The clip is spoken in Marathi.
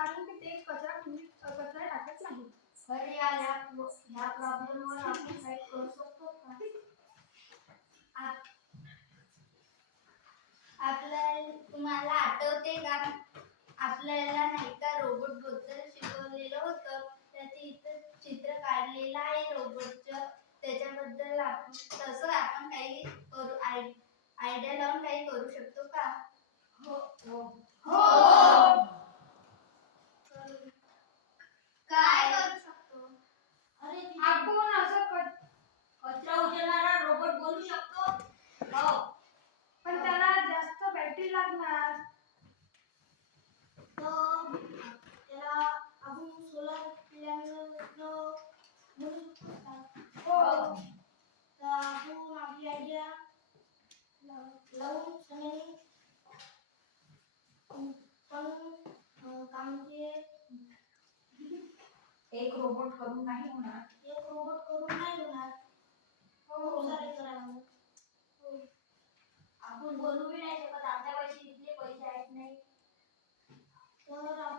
कारण की ते कचरा टाकत नाही. खरी ह्या प्रॉब्लेमवर आपण काही करू शकतो का? आपल्याला तुम्हाला आठवते का आपल्याला नाही का रोबोट बद्दल शिकवलेलं होतं. त्याचे इथं चित्र काढलेलं आहे रोबोटचं. त्याच्याबद्दल आपण तसं आपण काही करू आयडिया लावून काही करू शकतो का? हो हो हो. काय करू शकतो? अरे आपण असं कचरा उचलणारा रोबोट बनवू शकतो. हो. पण त्याला जास्त बॅटरी लागणार. त्याला आपण सोलर प्लॅनर बनवू शकतो का? हो. तर आपण आपली आयडिया लावून सगळ्यांनी पण काम के एक रोबोट करून नाही होणार. एक रोबोट करून नाही होणार. खूप सारे करावं. आपण बनवू नाही शकत. आमच्यापाशी इतके पैसे आहेत नाही. तर